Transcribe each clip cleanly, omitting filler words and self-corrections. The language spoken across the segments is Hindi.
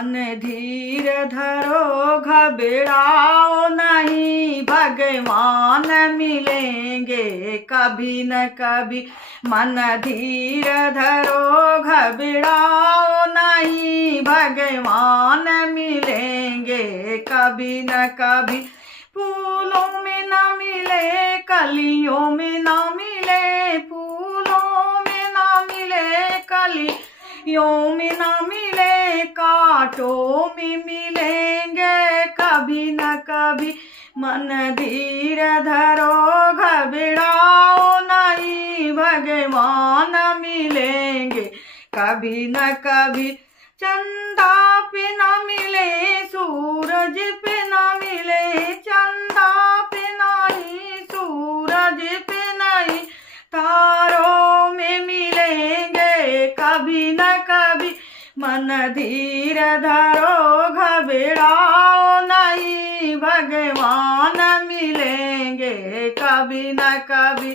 मन धीर धरो घबराओ नहीं, भगवान मिलेंगे कभी न कभी। मन धीर धरो घबराओ नहीं, भगवान मिलेंगे कभी न कभी। फूलों में न मिले कलियों में न मिले, फूलों में न मिले कलियों में न मिले, कांटों में मिलेंगे कभी न कभी। मन धीर धरो घबराओ नहीं, भगवान मिलेंगे कभी न कभी। चंदा पे न मिले सूरज पे न मिले, चंदा पे नहीं सूरज पे नहीं, तारों में मिलेंगे कभी न कभी। मन धीर धरो घबराओ नहीं, भगवान मिलेंगे कभी न कभी।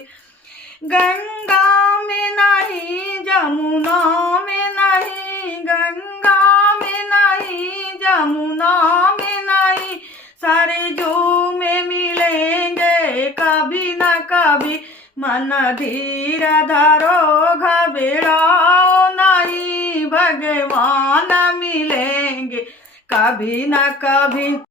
गंगा में नहीं जमुना में नहीं, गंगा में नहीं जमुना में नहीं, सरजू में मिलेंगे कभी न कभी। मन धीर धरो घबराओ नहीं, भगवान मिलेंगे कभी न कभी।